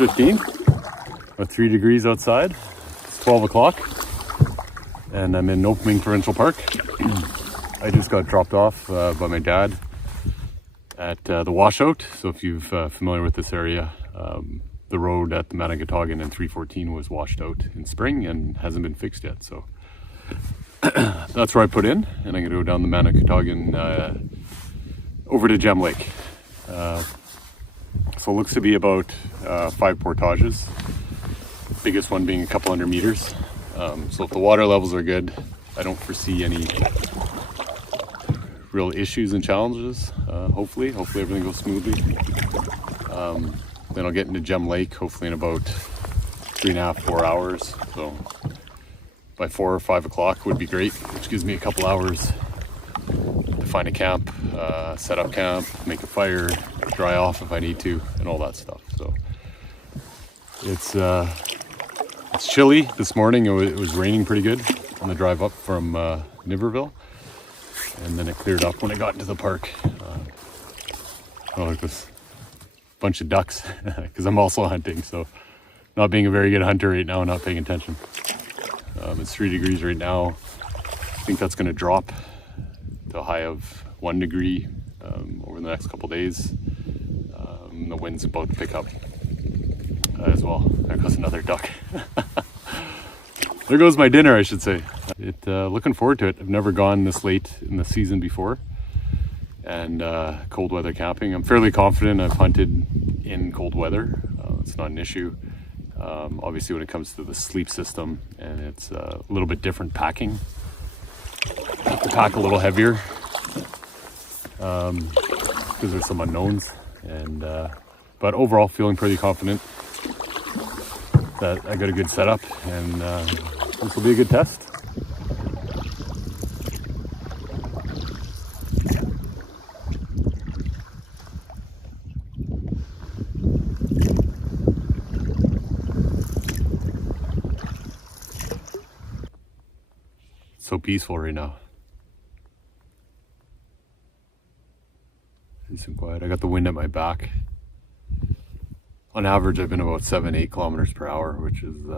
6:15, about 3 degrees outside. It's 12 o'clock and I'm in Nopiming Provincial Park. I just got dropped off by my dad at the washout. So if you're familiar with this area, the road at the Manigotagan and 314 was washed out in spring and hasn't been fixed yet. So that's where I put in, and I'm gonna go down the Manigotagan over to Gem Lake. So it looks to be about 5 portages, biggest one being a couple hundred meters. So if the water levels are good, I don't foresee any real issues and challenges. Hopefully everything goes smoothly. Then I'll get into Gem Lake hopefully in about 3.5, 4 hours. So by 4 or 5 o'clock would be great, which gives me a couple hours to find a camp, set up camp, make a fire, dry off if I need to, and all that stuff. So it's chilly this morning. It was raining pretty good on the drive up from Niverville, and then it cleared up when I got into the park. Look, this bunch of ducks because I'm also hunting, so not being a very good hunter right now and not paying attention. It's 3 degrees right now. I think that's going to drop to a high of 1 degree over the next couple days. The wind's about to pick up as well. There goes another duck. There goes my dinner, I should say. Looking forward to it. I've never gone this late in the season before, and cold weather camping. I'm fairly confident. I've hunted in cold weather. It's not an issue. Obviously when it comes to the sleep system, and it's a little bit different packing. I have to pack a little heavier because there's some unknowns, and but overall feeling pretty confident that I got a good setup, and this will be a good test. So peaceful right now. Nice and quiet. I got the wind at my back. On average, I've been about 7-8 kilometers per hour, which is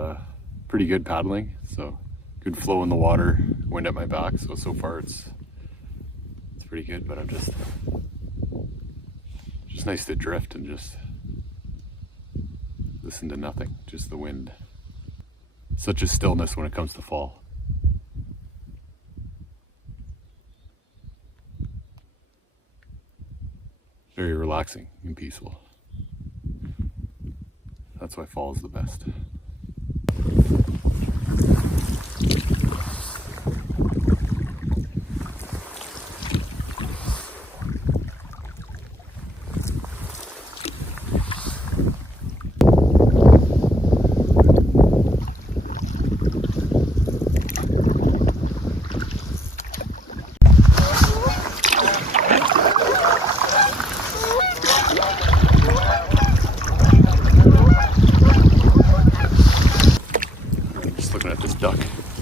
pretty good paddling. So good flow in the water, wind at my back. So far it's pretty good, but I'm just nice to drift and just listen to nothing, just the wind. Such a stillness when it comes to fall. Very relaxing and peaceful. That's why fall is the best.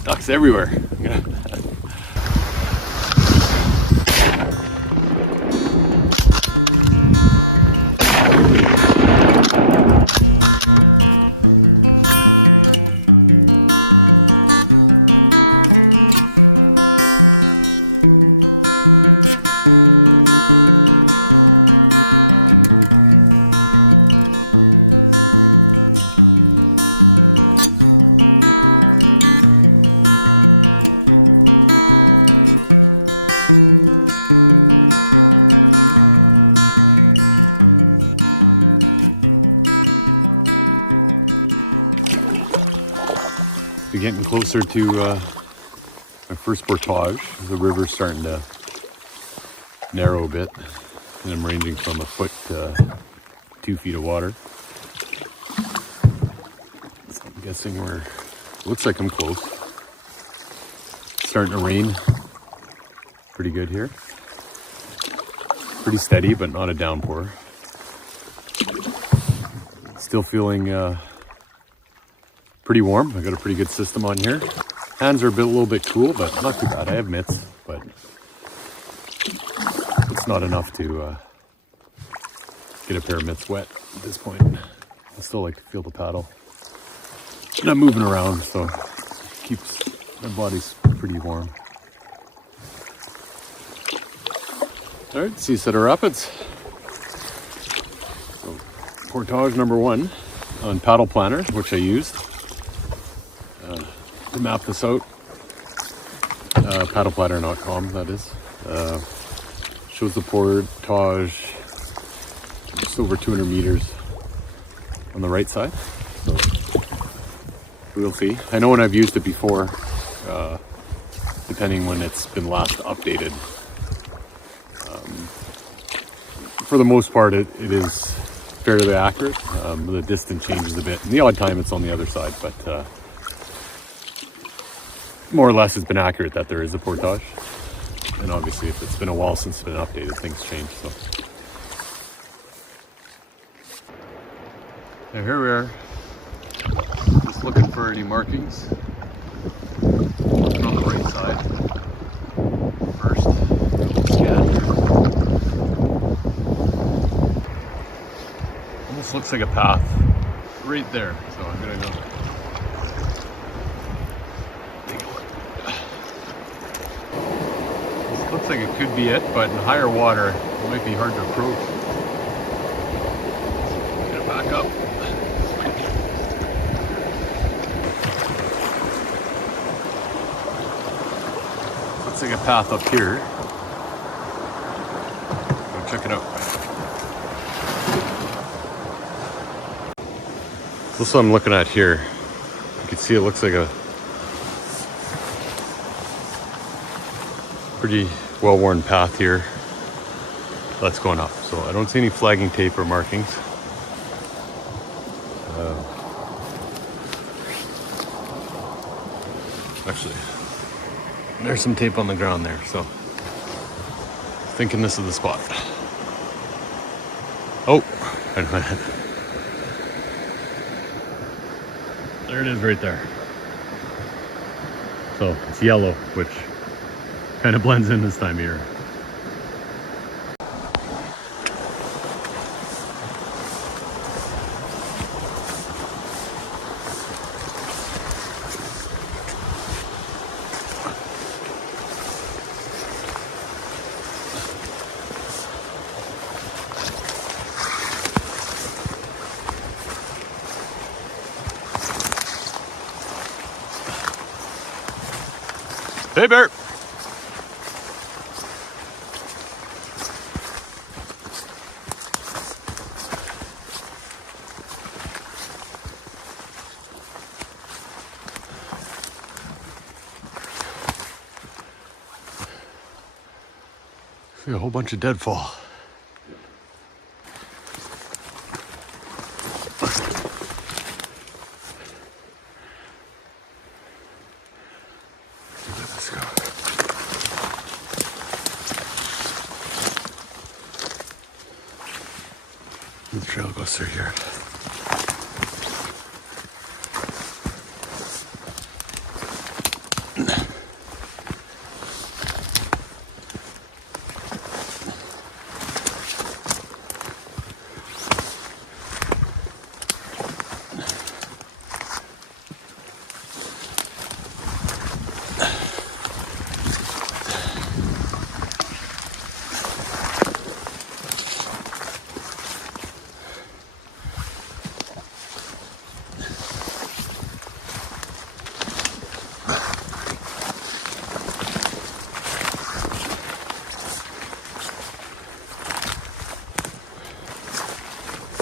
Ducks everywhere. Getting closer to my first portage. The river's starting to narrow a bit, and I'm ranging from a foot to 2 feet of water. So I'm guessing looks like I'm close. It's starting to rain pretty good here. Pretty steady, but not a downpour. Still feeling pretty warm. I got a pretty good system on here. Hands are a little bit cool, but not too bad. I have mitts, but it's not enough to get a pair of mitts wet at this point. I still like to feel the paddle. And I'm moving around, so it keeps my body's pretty warm. All right, Seaside Rapids. So, portage number 1 on Paddle Planner, which I used to map this out. Paddleplanner.com, that is. Shows the portage just over 200 meters on the right side. So we'll see. I know when I've used it before, depending when it's been last updated. For the most part, it is fairly accurate. The distance changes a bit, and the odd time it's on the other side, but more or less it's been accurate that there is a portage. And obviously, if it's been a while since it's been updated, things change. So and here we are, just looking for any markings on the right side. First, scan here. Almost looks like a path right there. So I'm gonna go take a look. This looks like it could be it, but in higher water, it might be hard to approach. Get it back up. Looks like a path up here. Go check it out. This one I'm looking at here. You can see it looks like a pretty well-worn path here that's going up. So I don't see any flagging tape or markings. Actually, there's some tape on the ground there, so thinking this is the spot. Oh, wait a minute. There it is right there. So it's yellow, which kind of blends in this time of year. Hey, bear. See a whole bunch of deadfall. The trail goes through here.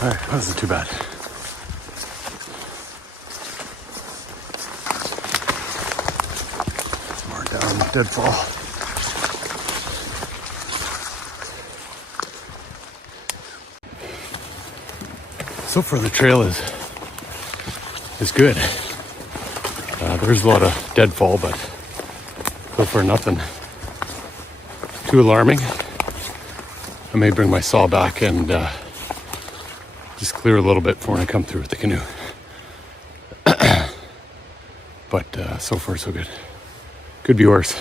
Alright, that wasn't too bad. More down the deadfall. So far the trail is good. There's a lot of deadfall, but so far nothing too alarming. I may bring my saw back and just clear a little bit before I come through with the canoe. But so far so good. Could be worse.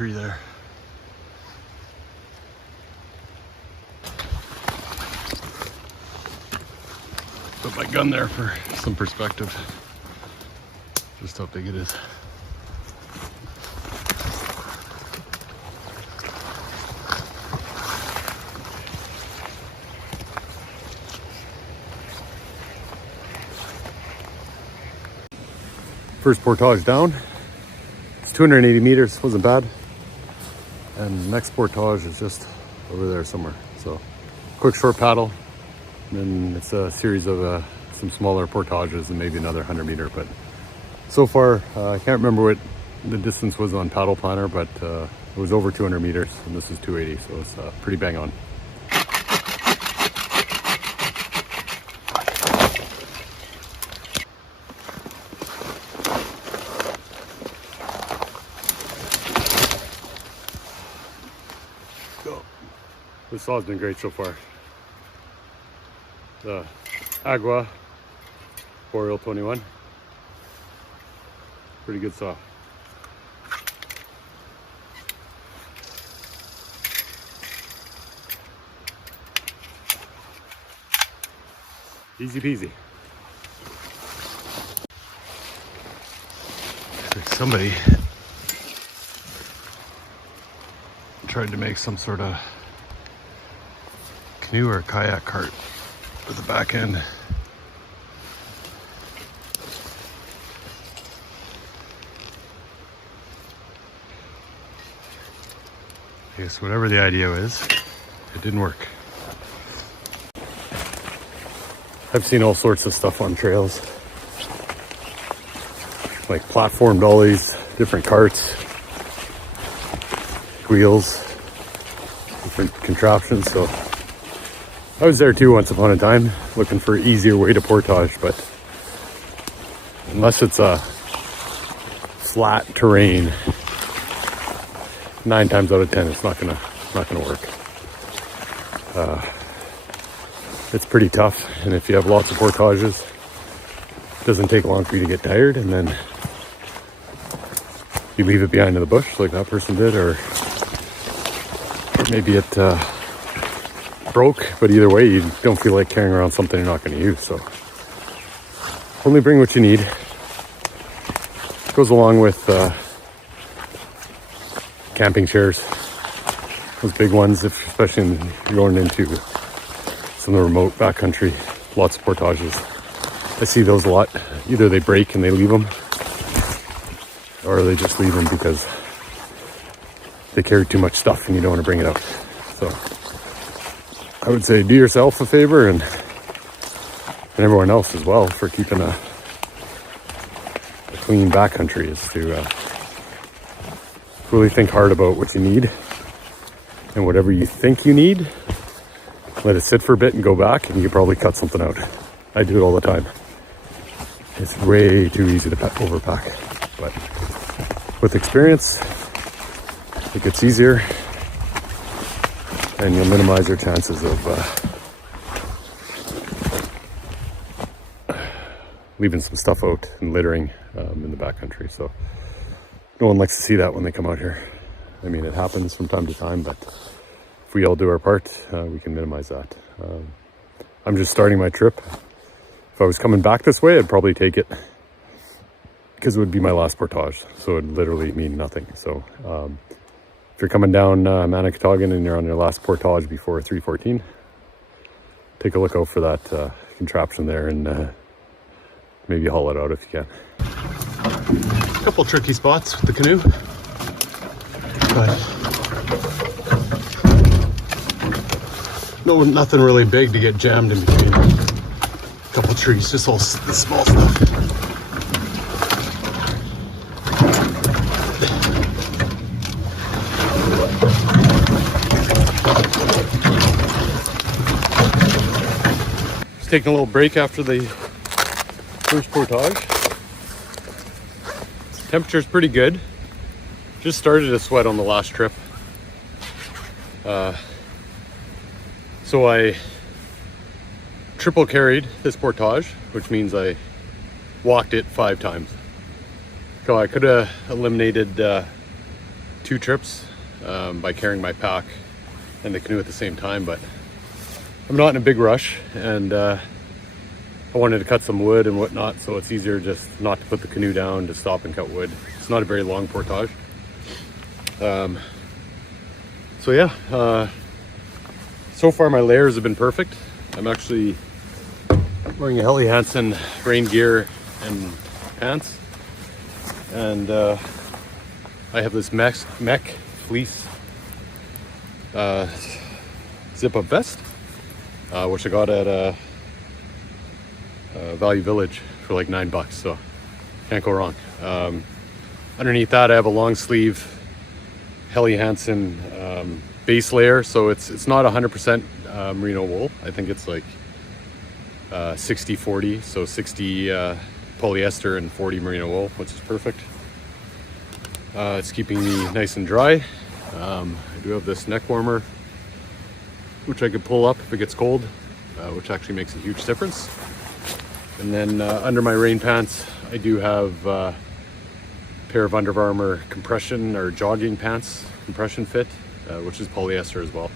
tree there. Put my gun there for some perspective. Just how big it is. First portage down. It's 280 meters, wasn't bad. And the next portage is just over there somewhere. So quick short paddle. And then it's a series of some smaller portages and maybe another 100 meter. But so far, I can't remember what the distance was on paddle planner, but it was over 200 meters and this is 280. So it's pretty bang on. This saw's been great so far. The Agua Boreal 21. Pretty good saw. Easy peasy. Somebody tried to make some sort of canoe or kayak cart with the back end. Okay, so whatever the idea is, it didn't work. I've seen all sorts of stuff on trails, like platform dollies, different carts, wheels, different contraptions. So I was there too once upon a time, looking for an easier way to portage, but unless it's a flat terrain, 9 times out of 10 it's not gonna work. It's pretty tough, and if you have lots of portages, it doesn't take long for you to get tired, and then you leave it behind in the bush like that person did, or maybe it broke, but either way you don't feel like carrying around something you're not going to use. So only bring what you need. It goes along with camping chairs, those big ones, especially if you're going into some of the remote backcountry, lots of portages. I see those a lot. Either they break and they leave them, or they just leave them because they carry too much stuff and you don't want to bring it out. So I would say do yourself a favor and everyone else as well for keeping a clean backcountry, is to really think hard about what you need, and whatever you think you need, let it sit for a bit and go back, and you can probably cut something out. I do it all the time. It's way too easy to overpack, but with experience it gets easier, and you'll minimize your chances of leaving some stuff out and littering in the backcountry. So no one likes to see that when they come out here. I mean, it happens from time to time, but if we all do our part, we can minimize that. I'm just starting my trip. If I was coming back this way, I'd probably take it, because it would be my last portage, so it would literally mean nothing. So if you're coming down Manigotagan and you're on your last portage before 314, take a look out for that contraption there, and maybe haul it out if you can. A couple tricky spots with the canoe, but nothing really big to get jammed in between. A couple trees, just all the small stuff. Just taking a little break after the first portage. Temperature's pretty good. Just started to sweat on the last trip. So I triple carried this portage, which means I walked it 5 times. So I could have eliminated 2 2 trips by carrying my pack and the canoe at the same time, but I'm not in a big rush, and I wanted to cut some wood and whatnot, so it's easier just not to put the canoe down, to stop and cut wood. It's not a very long portage. So yeah, so far my layers have been perfect. I'm actually wearing a Helly Hansen rain gear and pants, and I have this mech fleece zip-up vest, which I got at Value Village for like $9, so can't go wrong. Underneath that I have a long sleeve Helly Hansen base layer, so it's not 100% merino wool. I think it's like 60-40, so 60 polyester and 40 merino wool, which is perfect. It's keeping me nice and dry. I do have this neck warmer, which I could pull up if it gets cold, which actually makes a huge difference. And then under my rain pants, I do have a pair of Under Armour compression or jogging pants, compression fit, which is polyester as well.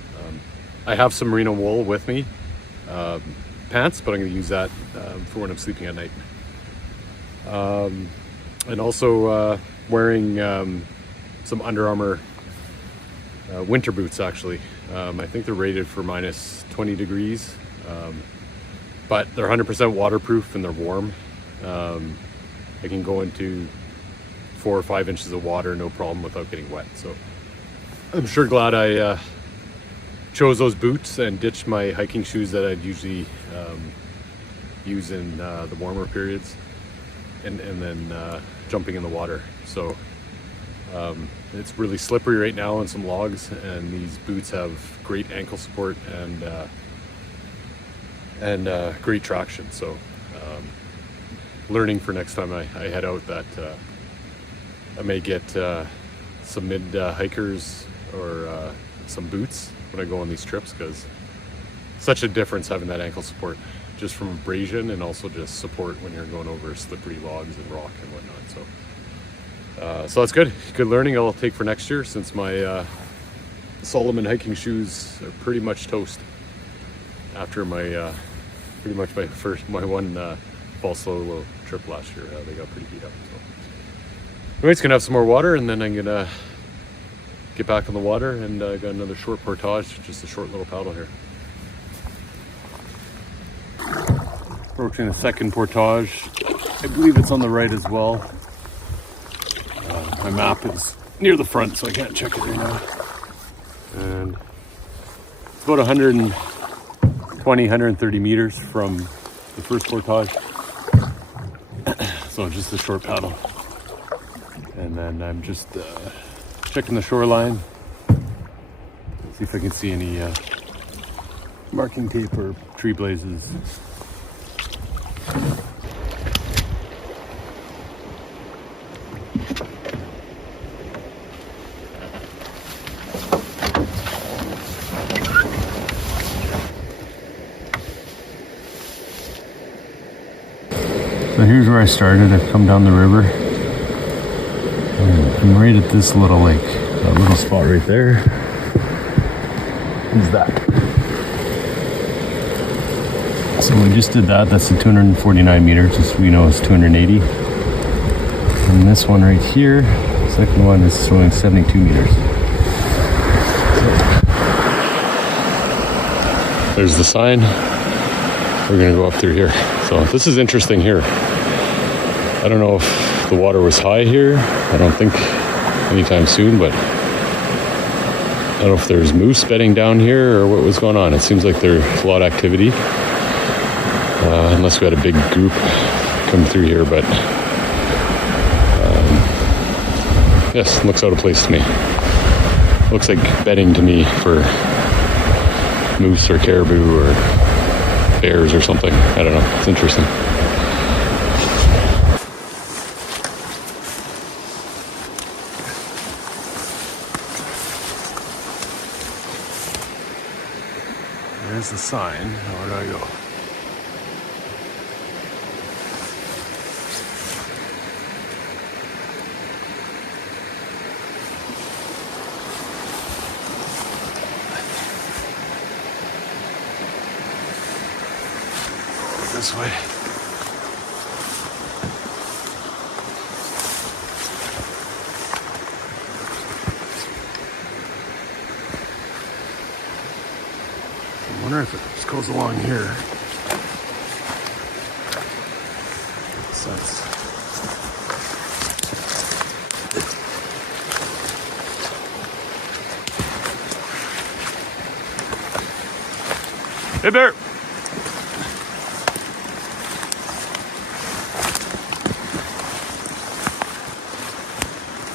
I have some merino wool with me, pants, but I'm going to use that for when I'm sleeping at night. And also wearing some Under Armour winter boots, actually. I think they're rated for minus 20 degrees, but they're 100% waterproof and they're warm. I can go into 4 or 5 inches of water no problem without getting wet. So I'm sure glad I chose those boots and ditched my hiking shoes that I'd usually use in the warmer periods, and then jumping in the water. So it's really slippery right now on some logs, and these boots have great ankle support and great traction. So learning for next time I head out that I may get some mid hikers or some boots when I go on these trips, because such a difference having that ankle support, just from abrasion and also just support when you're going over slippery logs and rock and whatnot. So that's good learning. I'll take for next year, since my Solomon hiking shoes are pretty much toast after my my one fall solo trip last year. They got pretty beat up. So. Anyways, gonna have some more water, and then I'm gonna get back on the water, and got another short portage, just a short little paddle here. Approaching the second portage. I believe it's on the right as well. My map is near the front, so I can't check it right now. And it's about 130 meters from the first portage. So just a short paddle. And then I'm just checking the shoreline. See if I can see any marking tape or tree blazes. So here's where I started. I've come down the river, and I'm right at this little lake. That little spot right there is that. So we just did that. That's the 249 meters. This we know is 280. And this one right here, second one, is showing 72 meters. So there's the sign. We're gonna go up through here. So this is interesting here. I don't know if the water was high here. I don't think anytime soon, but I don't know if there's moose bedding down here or what was going on. It seems like there's a lot of activity, unless we had a big group come through here, but yes, looks out of place to me. Looks like bedding to me for moose or caribou or bears or something. I don't know. It's interesting. There's the sign. Where do I go? this way. I wonder if it just goes along here. So hey, bear!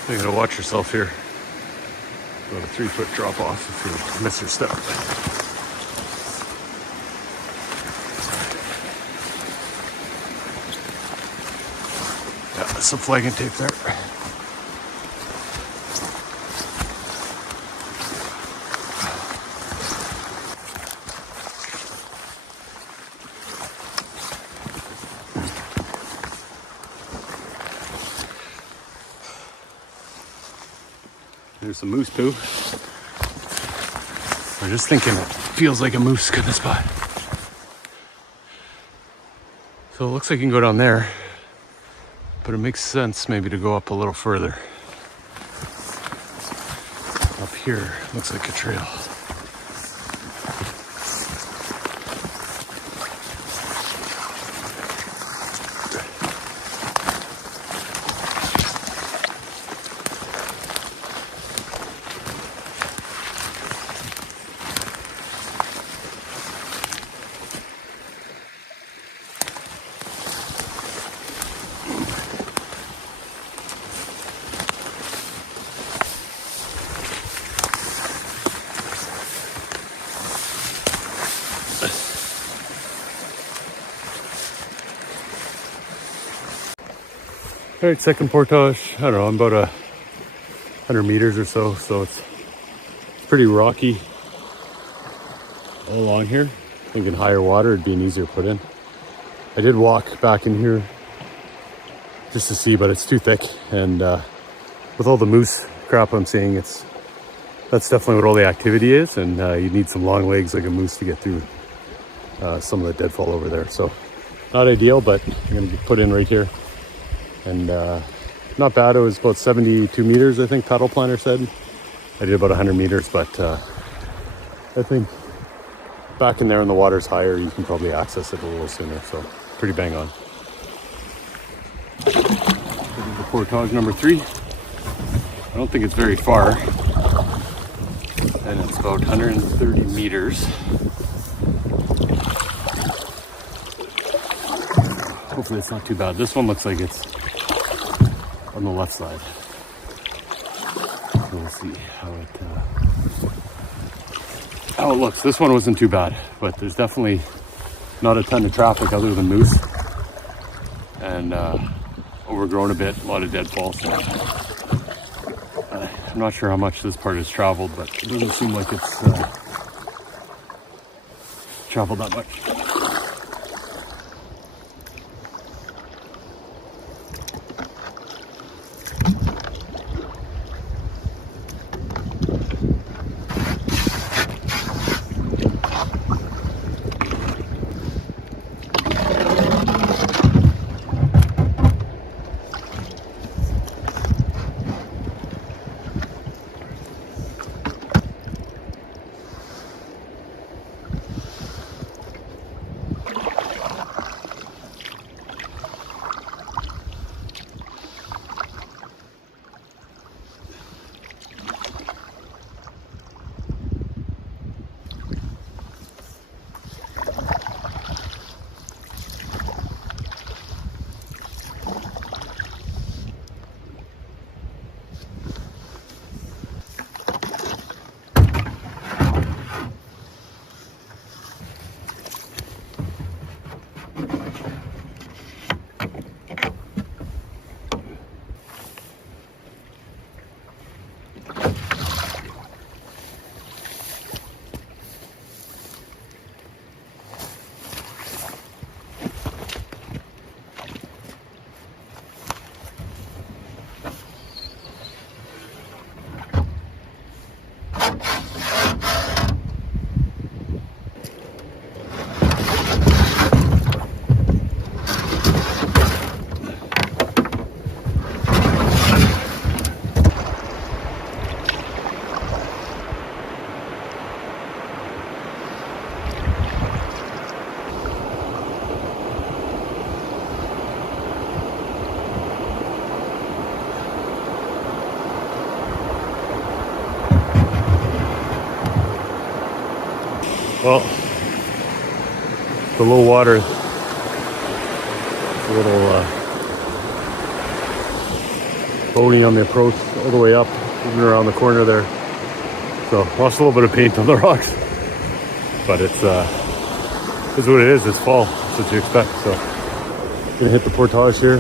You gotta watch yourself here. Like a 3-foot drop off if you miss your step. Yeah, there's some flagging tape there. There's some moose poo. We're just thinking it feels like a moose kind of spot. So it looks like you can go down there, but it makes sense maybe to go up a little further. Up here looks like a trail. All right, second portage. I don't know, I'm about 100 meters or so, so it's pretty rocky all along here. I think in higher water it'd be an easier put in. I did walk back in here just to see, but it's too thick, and with all the moose crap I'm seeing, that's definitely what all the activity is, and you need some long legs like a moose to get through some of the deadfall over there. So not ideal, but I'm gonna be put in right here. And not bad. It was about 72 meters, I think paddle planner said. I did about 100 meters, but I think back in there and the water's higher, you can probably access it a little sooner. So pretty bang on. This is the portage number 3. I don't think it's very far. And it's about 130 meters. Hopefully it's not too bad. This one looks like it's on the left side. So we'll see how it looks. This one wasn't too bad, but there's definitely not a ton of traffic other than moose, and overgrown a bit, a lot of deadfalls. I'm not sure how much this part has traveled, but it doesn't seem like it's traveled that much. Well, the low water, a little bony on the approach all the way up, even around the corner there. So lost a little bit of paint on the rocks, but it's what it is. It's fall. That's what you expect. So gonna hit the portage here.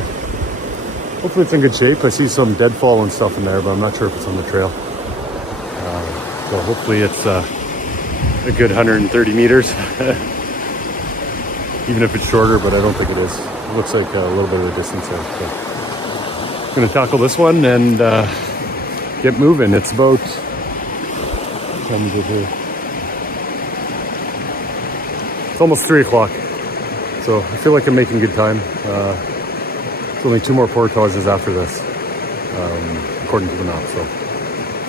Hopefully it's in good shape. I see some deadfall and stuff in there, but I'm not sure if it's on the trail. So hopefully it's a good 130 meters, even if it's shorter, but I don't think it is. It looks like a little bit of a distance there. So I'm gonna tackle this one and get moving. It's about, it's almost 3 o'clock. So I feel like I'm making good time. Only 2 more portages after this, according to the map. So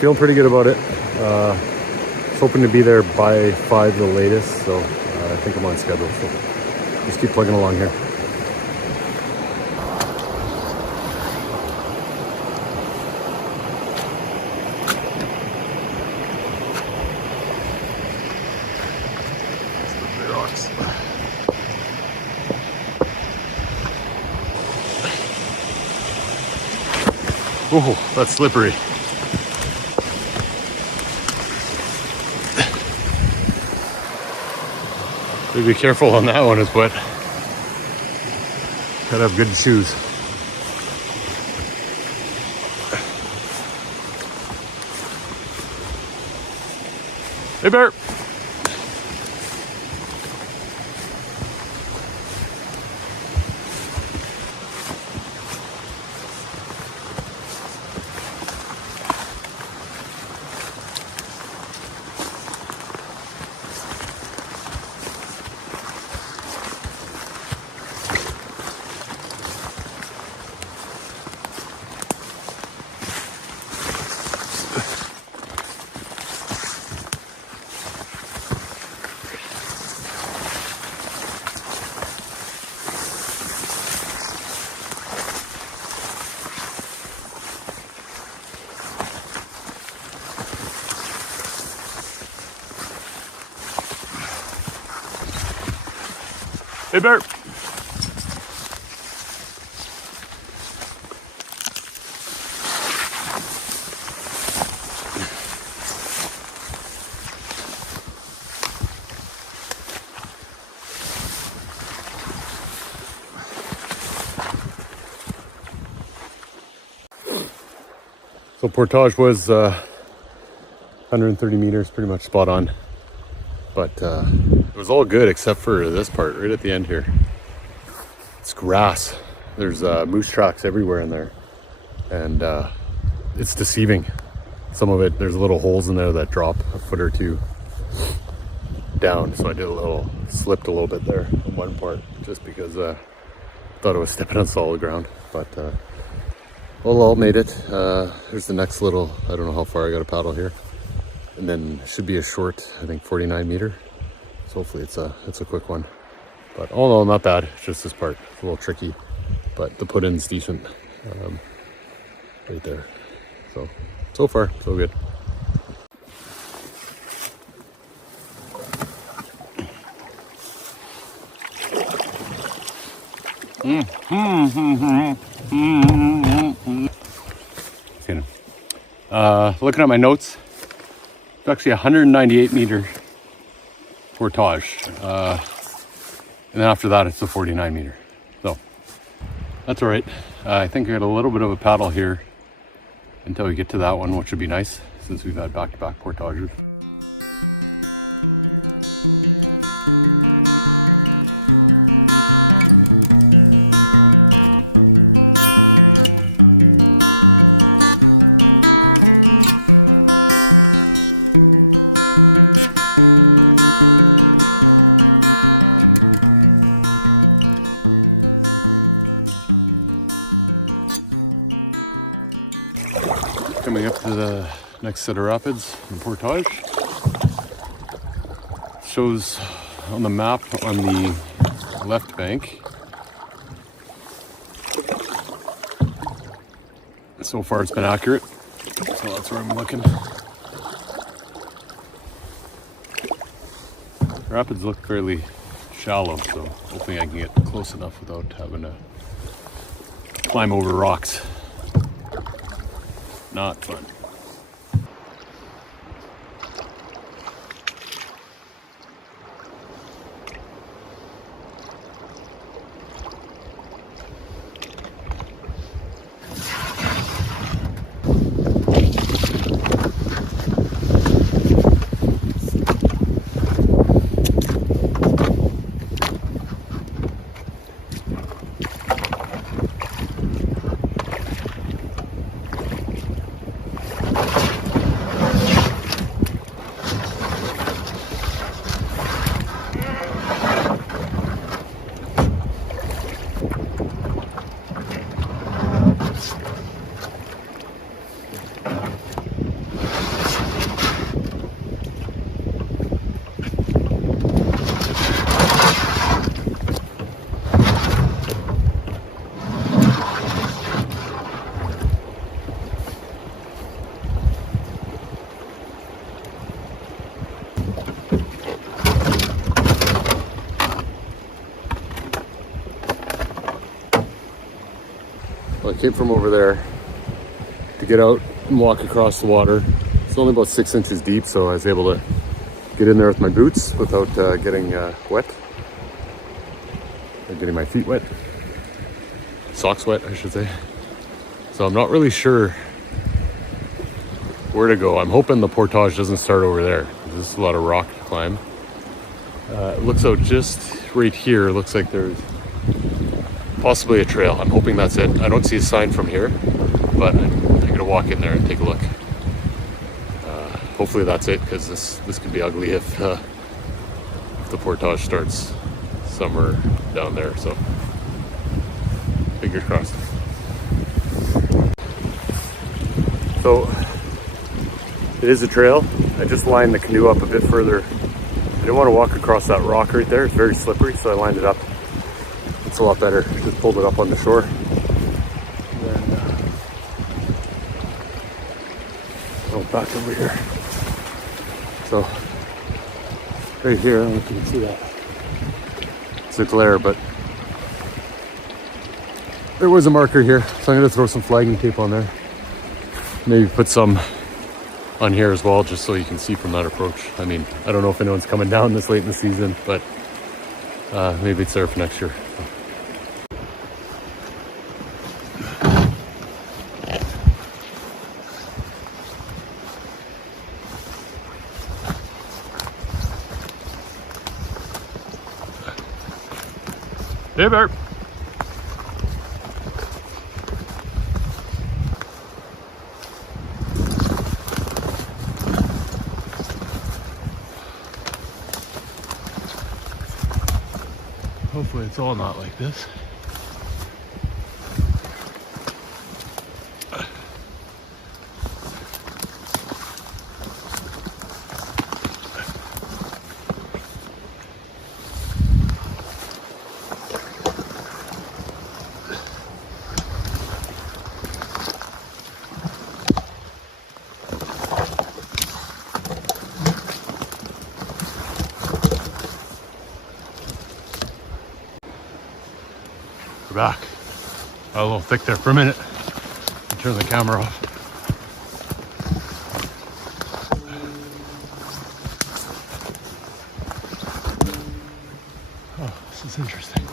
feeling pretty good about it. Was hoping to be there by 5 the latest, so I think I'm on schedule. So just keep plugging along here. Ooh, that's slippery. Be careful on that one, it's wet. Gotta have good shoes. Hey, bear. Hey, bear. So portage was 130 meters, pretty much spot on. But it was all good except for this part right at the end here. It's grass. There's moose tracks everywhere in there, and it's deceiving. Some of it, there's little holes in there that drop a foot or two down. So I slipped a little bit there in one part just because I thought I was stepping on solid ground. But all made it. There's the next little, I don't know how far I got to paddle here. And then should be a short, I think 49 meter. So hopefully it's a quick one. But all in all, not bad. It's just this part. It's a little tricky, but the put in's decent right there. So far, so good. Looking at my notes, it's actually 198 meter portage, and then after that it's a 49 meter. So that's all right. I think I got a little bit of a paddle here until we get to that one, which would be nice since we've had back-to-back portages. Coming up to the next set of rapids in portage. Shows on the map on the left bank. So far it's been accurate, so that's where I'm looking. Rapids look fairly shallow, so hopefully I can get close enough without having to climb over rocks. Not fun. I came from over there to get out and walk across the water. It's only about 6 inches deep, so I was able to get in there with my boots without getting wet. Or getting my feet wet. Socks wet, I should say. So I'm not really sure where to go. I'm hoping the portage doesn't start over there, because this is a lot of rock to climb. It looks out just right here. It looks like there's possibly a trail. I'm hoping that's it. I don't see a sign from here, but I'm gonna walk in there and take a look. Hopefully that's it, because this can be ugly if the portage starts somewhere down there. So fingers crossed. So it is a trail. I just lined the canoe up a bit further. I didn't want to walk across that rock right there. It's very slippery, so I lined it up. It's a lot better. Just pulled it up on the shore. Oh, back over here. So, right here, I don't know if you can see that. It's a glare, but there was a marker here, so I'm going to throw some flagging tape on there. Maybe put some on here as well, just so you can see from that approach. I mean, I don't know if anyone's coming down this late in the season, but maybe it's there for next year. Hey there. Hopefully it's all not like this. Back. Got a little thick there for a minute. I'll turn the camera off. Oh, this is interesting.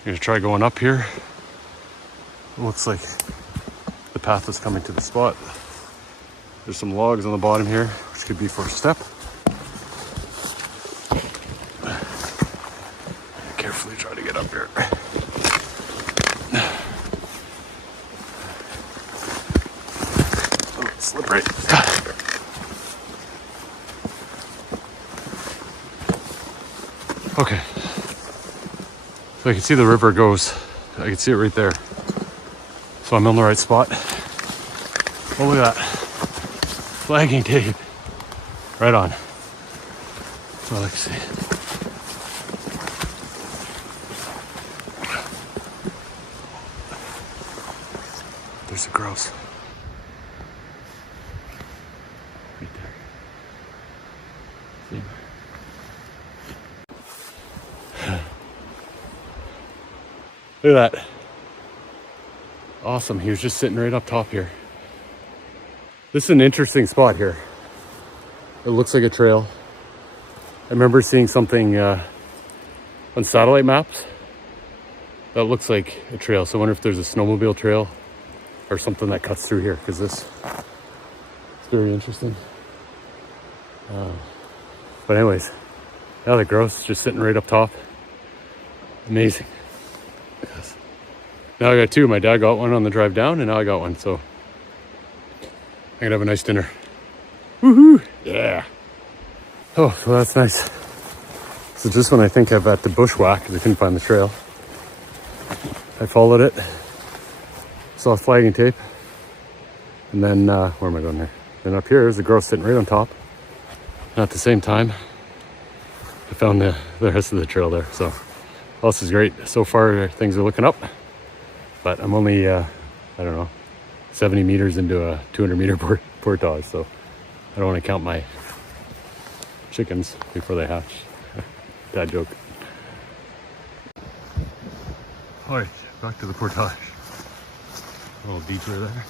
I'm gonna try going up here. It looks like the path is coming to the spot. There's some logs on the bottom here, which could be for a step. Carefully try to get up here. Slippery. Okay. So I can see the river goes. I can see it right there. So I'm on the right spot. Oh, look at that. Flagging tape. Right on. So let's see. There's a grouse. Look at that. Awesome. He was just sitting right up top here. This is an interesting spot here. It looks like a trail. I remember seeing something on satellite maps that looks like a trail. So I wonder if there's a snowmobile trail or something that cuts through here, because this is very interesting. But anyways, yeah, the grouse just sitting right up top. Amazing. Yes. Now I got two. My dad got one on the drive down, and now I got one. So I'm gonna have a nice dinner. Woohoo! Yeah. Oh, so that's nice. So just when I think I've had to bushwhack because I couldn't find the trail, I followed it, saw flagging tape, and then where am I going there? Then up here is a grouse sitting right on top. And at the same time, I found the rest of the trail there. So all this is great. So far things are looking up, but I'm only I don't know, 70 meters into a 200 meter portage, so I don't want to count my chickens before they hatch. Dad joke. All right, back to the portage. A little detour there.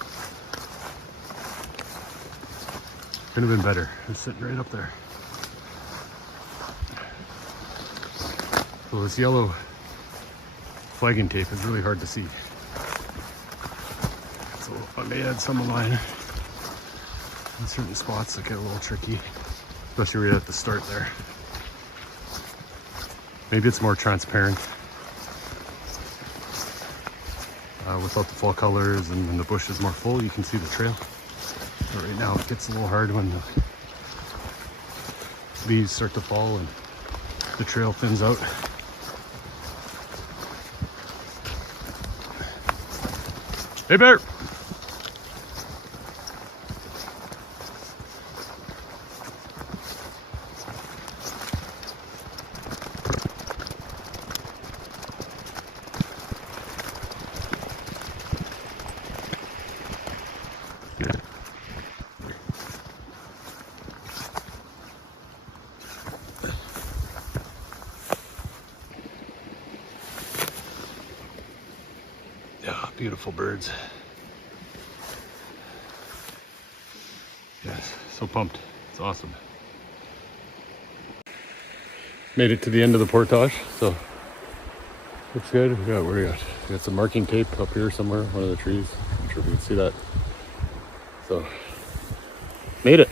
Could have been better. He's sitting right up there. So this yellow flagging tape is really hard to see. So I may add some of mine in certain spots that get a little tricky, especially right at the start there. Maybe it's more transparent without the fall colors, and when the bush is more full you can see the trail. But right now it gets a little hard when the leaves start to fall and the trail thins out. Hey bear! Yeah, beautiful birds. Yes, so pumped. It's awesome. Made it to the end of the portage, so looks good. Yeah, where are we at? We got some marking tape up here somewhere, one of the trees. I'm sure you can see that. So, made it.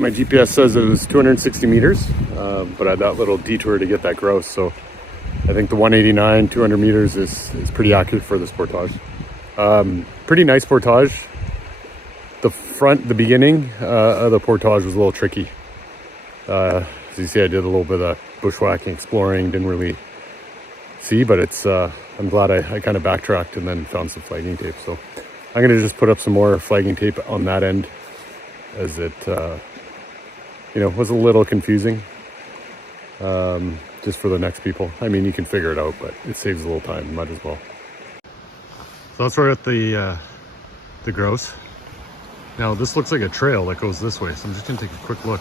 My GPS says it was 260 meters, but I had that little detour to get that grouse, so I think the 189, 200 meters is pretty accurate for this portage. Pretty nice portage. The beginning of the portage was a little tricky. As you see, I did a little bit of bushwhacking, exploring, didn't really see, but it's, I'm glad I kind of backtracked and then found some flagging tape. So I'm gonna just put up some more flagging tape on that end, as it, was a little confusing. Just for the next people. I mean, you can figure it out, but it saves a little time, might as well. So that's where we're at the grouse. Now this looks like a trail that goes this way, so I'm just gonna take a quick look.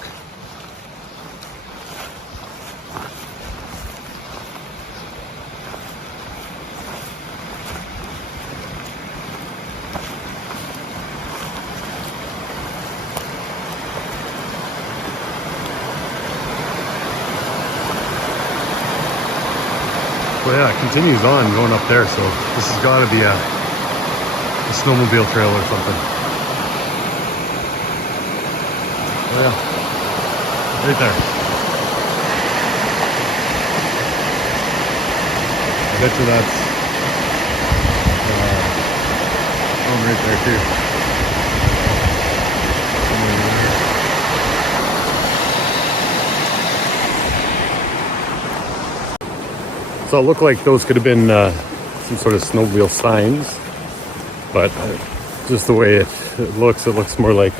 Well, yeah, it continues on going up there, so this has got to be a snowmobile trail or something. Oh yeah, right there. I bet you that's right there too. Some over there. So it looked like those could have been some sort of snowmobile signs, but just the way it looks more like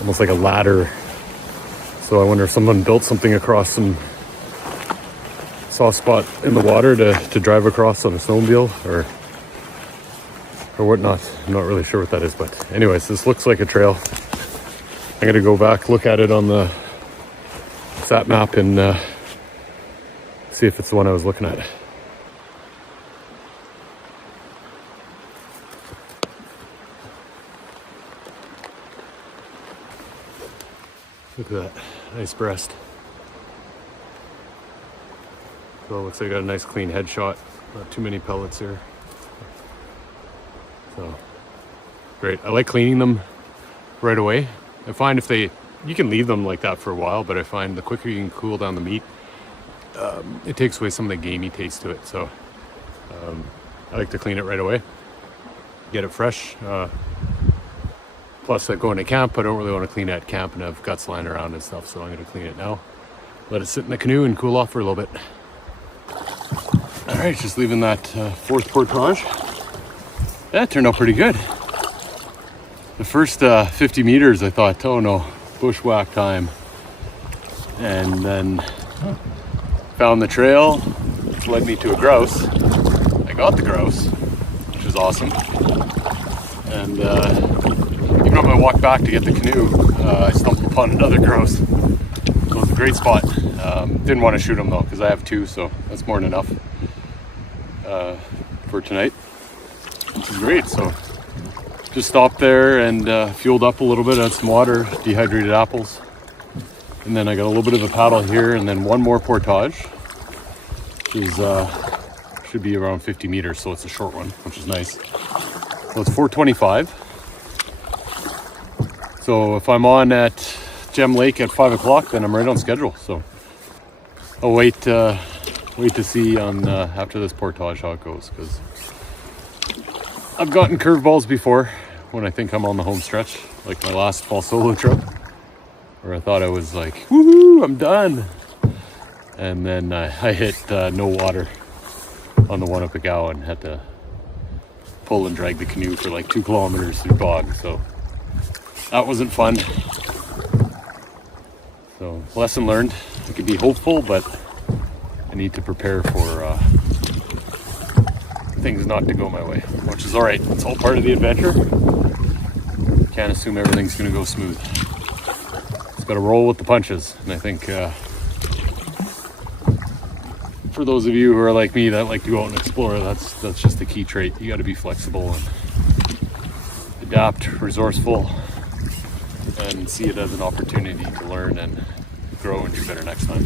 almost like a ladder. So I wonder if someone built something across some soft spot in the water to drive across on a snowmobile or whatnot. I'm not really sure what that is, but anyways, this looks like a trail. I'm gonna go back, look at it on the sat map, and see if it's the one I was looking at. Look at that, nice breast. So it looks like I got a nice clean headshot. Not too many pellets here. So great. I like cleaning them right away. I find you can leave them like that for a while, but I find the quicker you can cool down the meat, it takes away some of the gamey taste to it. So I like to clean it right away, get it fresh. Plus, I go into camp, I don't really want to clean it at camp and have guts lying around and stuff, so I'm going to clean it now. Let it sit in the canoe and cool off for a little bit. All right, just leaving that fourth portage. That turned out pretty good. The first 50 meters, I thought, oh no, bushwhack time. And then found the trail, which led me to a grouse. I got the grouse, which is awesome. And even on my walk back to get the canoe, I stumbled upon another grouse. So it was a great spot. Didn't want to shoot him though, because I have two, so that's more than enough for tonight. Great, so just stopped there and fueled up a little bit, had some water, dehydrated apples. And then I got a little bit of a paddle here, and then one more portage. Should be around 50 meters, so it's a short one, which is nice. So it's 4:25. So if I'm on at Gem Lake at 5 o'clock, then I'm right on schedule. So I'll wait to see on after this portage how it goes, because I've gotten curveballs before when I think I'm on the home stretch, like my last fall solo trip, where I thought I was like, woohoo, I'm done. And then I hit no water on the one up the Gow and had to pull and drag the canoe for like 2 kilometers through bog. So that wasn't fun. So lesson learned. I could be hopeful, but I need to prepare for things not to go my way, which is all right. It's all part of the adventure. Can't assume everything's going to go smooth. Just got to roll with the punches. And I think for those of you who are like me that like to go out and explore, that's just the key trait. You got to be flexible and adapt, resourceful, and see it as an opportunity to learn and grow and do better next time.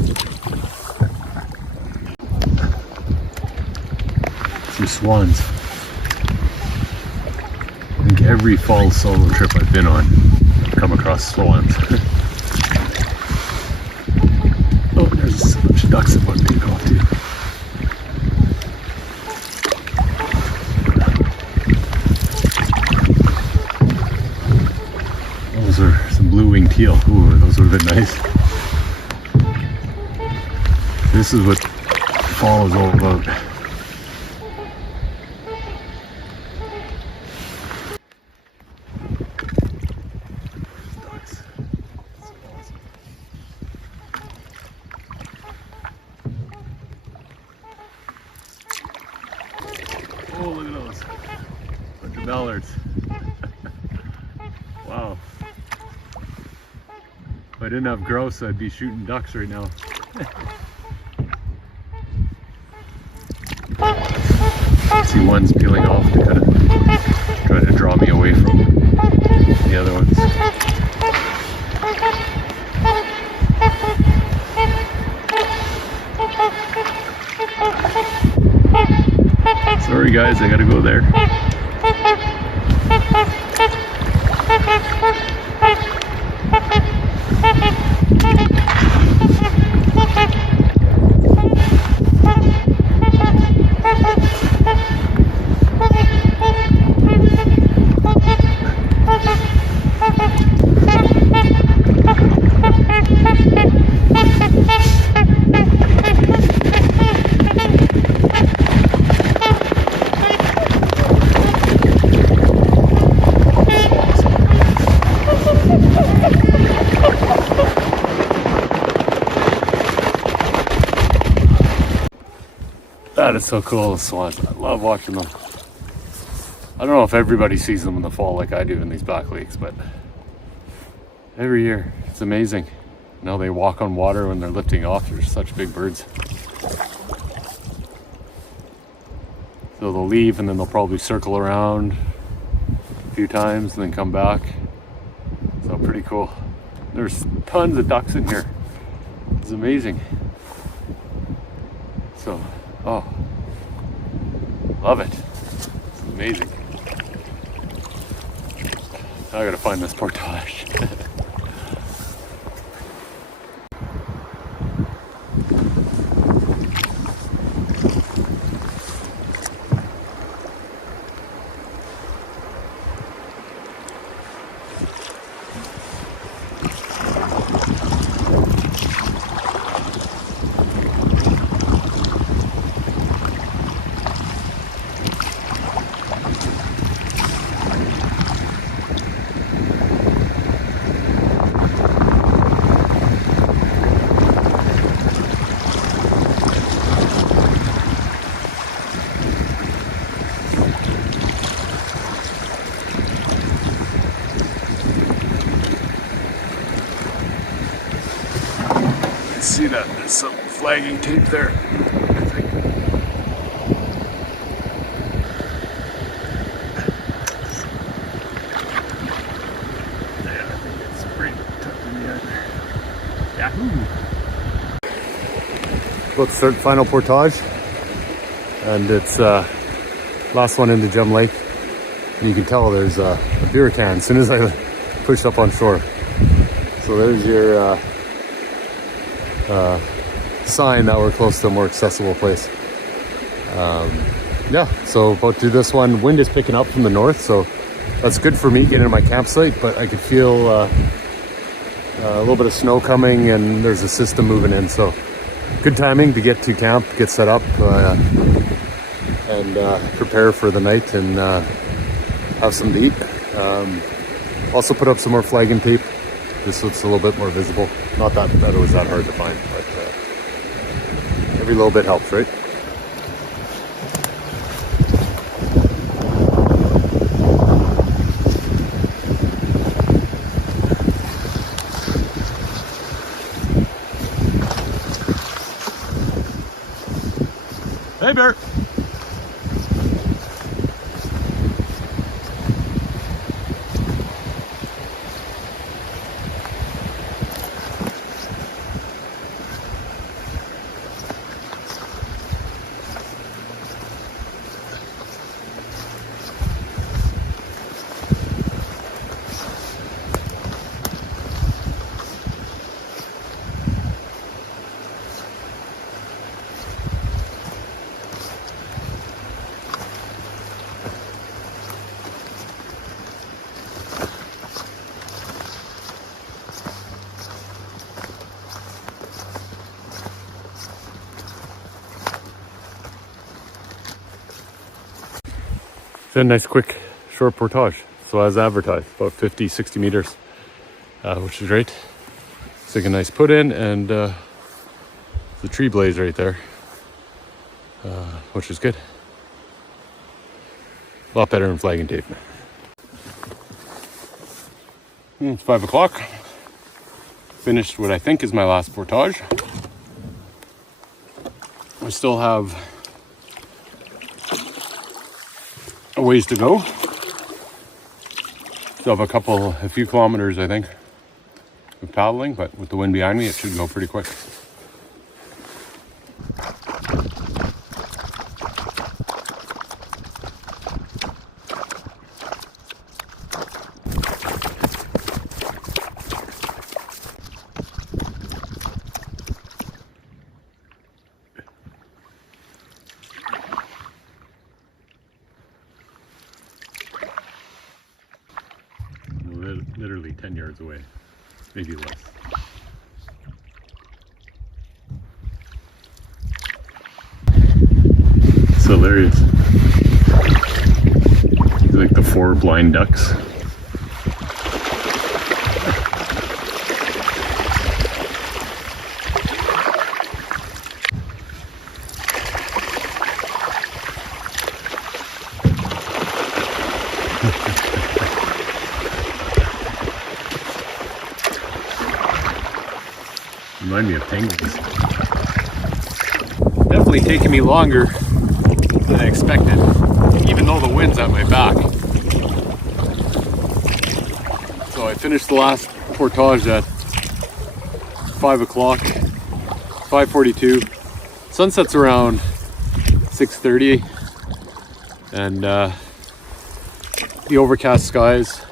Some swans. I think every fall solo trip I've been on, I've come across swans. Oh, there's a bunch of ducks that want to go off too. Those are some blue-winged teal. Ooh, those would have been nice. This is what fall is all about. Oh, look at those mallards. Wow. If I didn't have grouse, I'd be shooting ducks right now. See, one's peeling off, trying to draw me away from the other ones. Sorry guys, I gotta go there. That is so cool, the swans. I love watching them. I don't know if everybody sees them in the fall like I do in these back lakes, but every year it's amazing. Now they walk on water when they're lifting off. They're such big birds. So they'll leave and then they'll probably circle around a few times and then come back. So pretty cool. There's tons of ducks in here. It's amazing. So, oh, love it. It's amazing. Now I gotta find this portage. See that? There's some flagging tape there, I think. Yeah, spring. Yahoo! About to start final portage, and it's last one into Gem Lake. And you can tell there's a beer can as soon as I push up on shore. So there's your sign that we're close to a more accessible place. Yeah, so about to do this one. Wind is picking up from the north, so that's good for me getting to my campsite, but I could feel a little bit of snow coming, and there's a system moving in, so good timing to get to camp, get set up, and prepare for the night and have something to eat. Also put up some more flagging tape just so it's a little bit more visible. Not that it was that hard to find, but every little bit helps, right? Hey, Bear! It's a nice quick short portage, so as advertised, about 50-60 meters, which is great. It's like a nice put in, and the tree blaze right there, which is good. A lot better than flagging tape. It's 5 o'clock. Finished what I think is my last portage. I still have a ways to go. Still have a few kilometers, I think, of paddling, but with the wind behind me, it should go pretty quick. Literally 10 yards away, maybe less. So there he is. He's like the 4 blind ducks. Remind me of penguins. Definitely taking me longer than I expected, even though the wind's at my back. So I finished the last portage at 5 o'clock, 5:42. Sunset's around 6:30, and the overcast skies,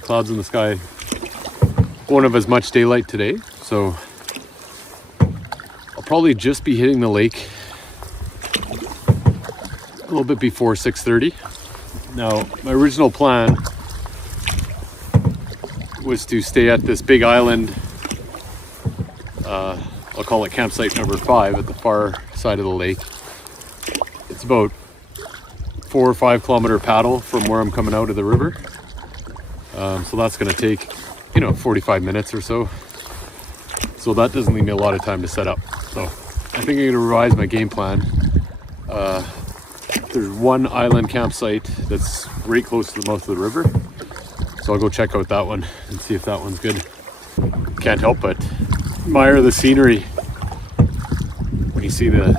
clouds in the sky, won't have as much daylight today, so I'll probably just be hitting the lake a little bit before 6:30. Now, my original plan was to stay at this big island. I'll call it campsite number 5 at the far side of the lake. It's about 4 or 5 kilometer paddle from where I'm coming out of the river. So that's going to take, 45 minutes or so. So that doesn't leave me a lot of time to set up. So I think I'm going to revise my game plan. There's one island campsite that's right close to the mouth of the river. So I'll go check out that one and see if that one's good. Can't help but admire the scenery when you see the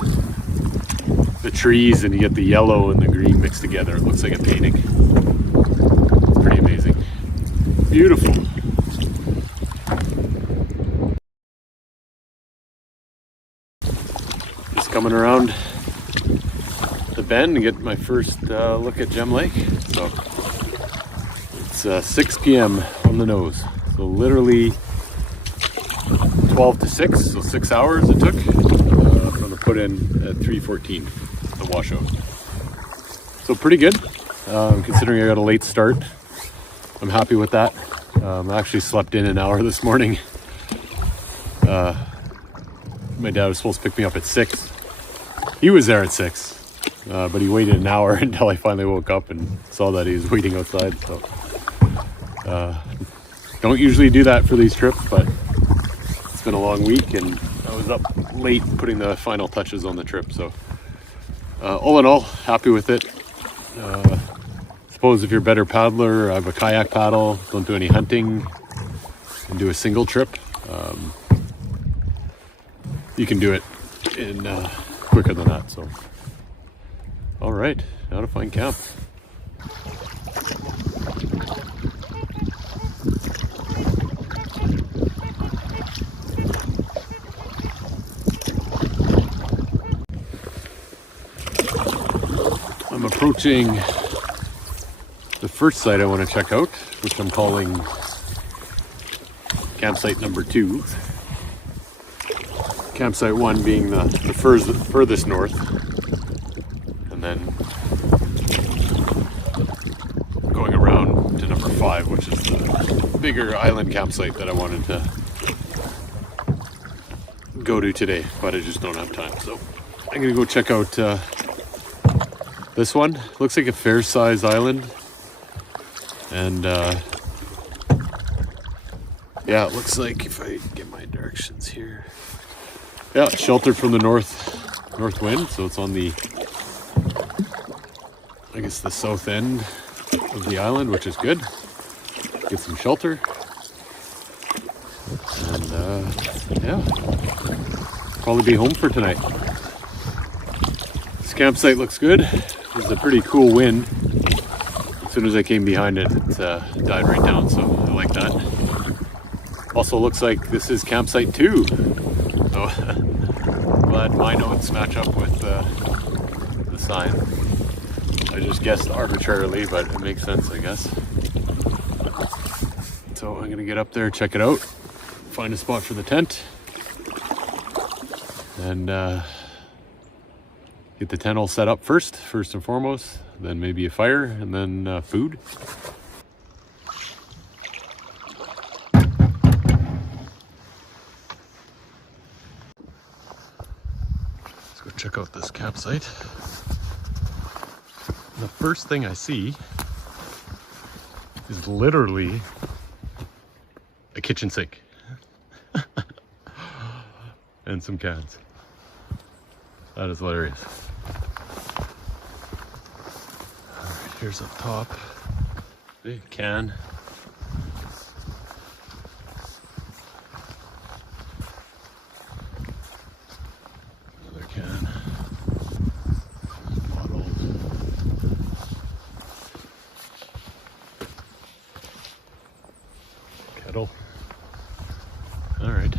trees and you get the yellow and the green mixed together. It looks like a painting. It's pretty amazing. Beautiful. Just coming around the bend and get my first look at Gem Lake. So it's 6 p.m. on the nose. So literally 12 to 6, so 6 hours it took. I'm going to put in at 3:14, the washout. So pretty good, considering I got a late start. I'm happy with that. I actually slept in an hour this morning. My dad was supposed to pick me up at 6. He was there at 6, but he waited an hour until I finally woke up and saw that he was waiting outside. So, don't usually do that for these trips, but it's been a long week and I was up late putting the final touches on the trip. So all in all, happy with it. Suppose if you're a better paddler, I have a kayak paddle, don't do any hunting, and do a single trip, you can do it in quicker than that. So all right, now to find camp. I'm approaching the first site I want to check out, which I'm calling campsite number 2. Campsite 1 being the furthest north, and then going around to number 5, which is the bigger island campsite that I wanted to go to today, but I just don't have time. So I'm gonna go check out this one. Looks like a fair-sized island, and yeah, it looks like, if I get my directions here, yeah, it's sheltered from the north wind, so it's on the, I guess, the south end of the island, which is good. Get some shelter, and yeah, probably be home for tonight. This campsite looks good. There's a pretty cool wind. As soon as I came behind it, it died right down, so I like that. Also looks like this is campsite 2. So glad my notes match up with the sign. I just guessed arbitrarily, but it makes sense, I guess. So I'm gonna get up there, check it out, find a spot for the tent, and get the tent all set up first and foremost, then maybe a fire, and then food. Let's go check out this campsite. The first thing I see is literally a kitchen sink and some cans. That is hilarious. Alright, here's up top. Big can. Another can. Kettle. Alright.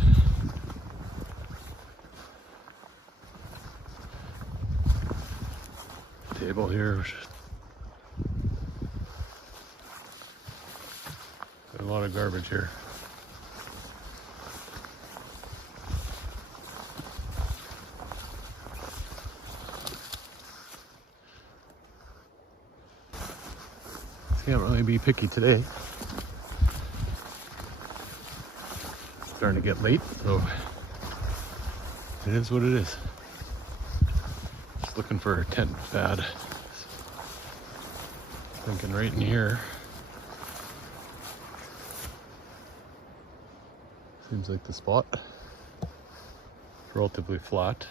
table here. A lot of garbage here. Can't really be picky today. It's starting to get late, so it is what it is. Just looking for a tent bad. Thinking right in here. Seems like the spot. It's relatively flat.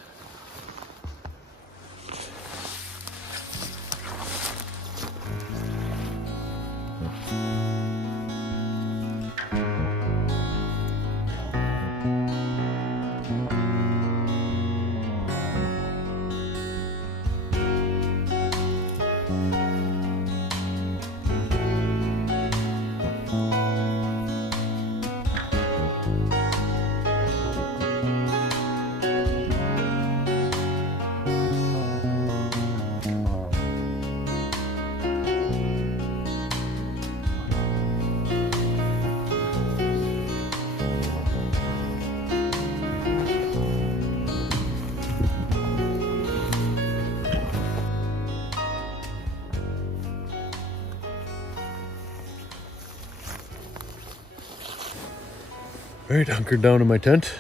All right, hunkered down in my tent.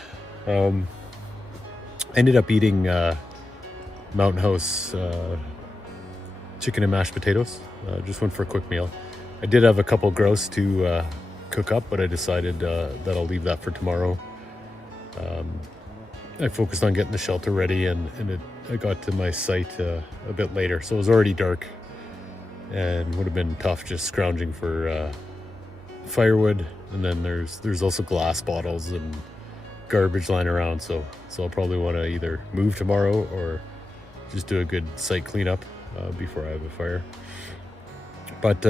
Ended up eating Mountain House chicken and mashed potatoes. Just went for a quick meal. I did have a couple grouse to cook up, but I decided that I'll leave that for tomorrow. I focused on getting the shelter ready, and I got to my site a bit later, so it was already dark, and would have been tough just scrounging for firewood. And then there's also glass bottles and garbage lying around, so I'll probably want to either move tomorrow or just do a good site cleanup before I have a fire. But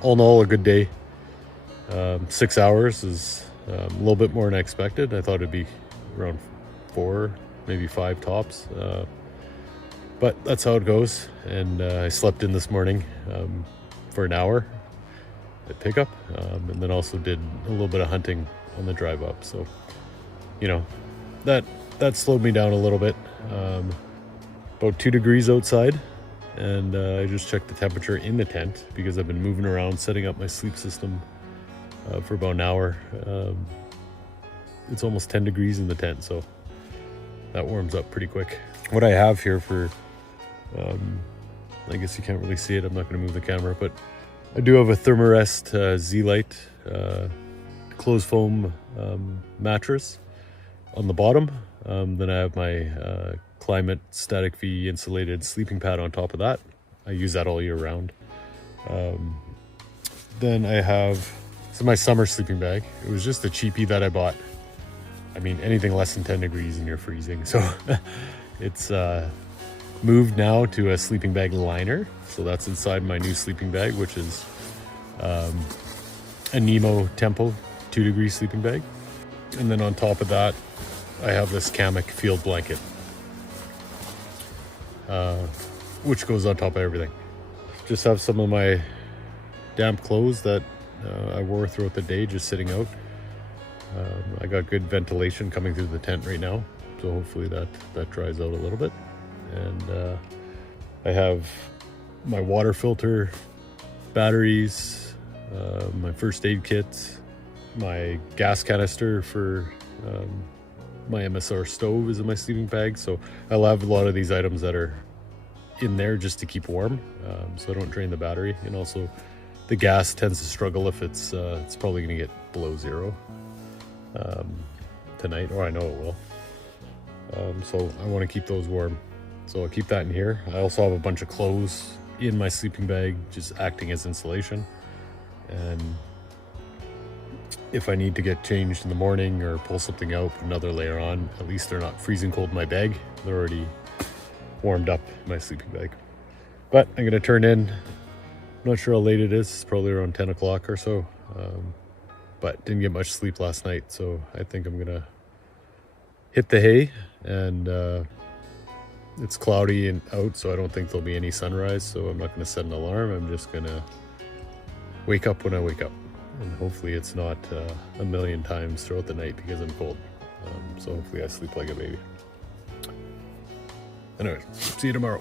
all in all, a good day. 6 hours is a little bit more than I expected. I thought it'd be around 4, maybe 5 tops, but that's how it goes. And I slept in this morning for an hour at pickup, and then also did a little bit of hunting on the drive up. So, you know, that slowed me down a little bit. About 2 degrees outside, and I just checked the temperature in the tent because I've been moving around, setting up my sleep system for about an hour. It's almost 10 degrees in the tent, so that warms up pretty quick. What I have here for, I guess you can't really see it, I'm not going to move the camera, but I do have a Thermarest Z-Lite closed foam mattress on the bottom. Then I have my Climate Static V insulated sleeping pad on top of that. I use that all year round. Then I have my summer sleeping bag. It was just a cheapie that I bought. I mean, anything less than 10 degrees and you're freezing. So it's moved now to a sleeping bag liner. So that's inside my new sleeping bag, which is a Nemo Tempo 2 degree sleeping bag. And then on top of that, I have this Hammock field blanket, which goes on top of everything. Just have some of my damp clothes that I wore throughout the day just sitting out. I got good ventilation coming through the tent right now, so hopefully that dries out a little bit. And I have my water filter, batteries, my first aid kit, my gas canister for my MSR stove is in my sleeping bag. So I'll have a lot of these items that are in there just to keep warm, so I don't drain the battery. And also the gas tends to struggle if it's probably going to get below 0 tonight, or I know it will. So I want to keep those warm, so I'll keep that in here. I also have a bunch of clothes in my sleeping bag just acting as insulation, and if I need to get changed in the morning or pull something out, put another layer on, at least they're not freezing cold in my bag. They're already warmed up in my sleeping bag. But I'm gonna turn in. I'm not sure how late it is. It's probably around 10 o'clock or so. But didn't get much sleep last night, so I think I'm gonna hit the hay and It's cloudy and out, so I don't think there'll be any sunrise, so I'm not going to set an alarm. I'm just going to wake up when I wake up. And hopefully it's not a million times throughout the night because I'm cold. So hopefully I sleep like a baby. Anyway, see you tomorrow.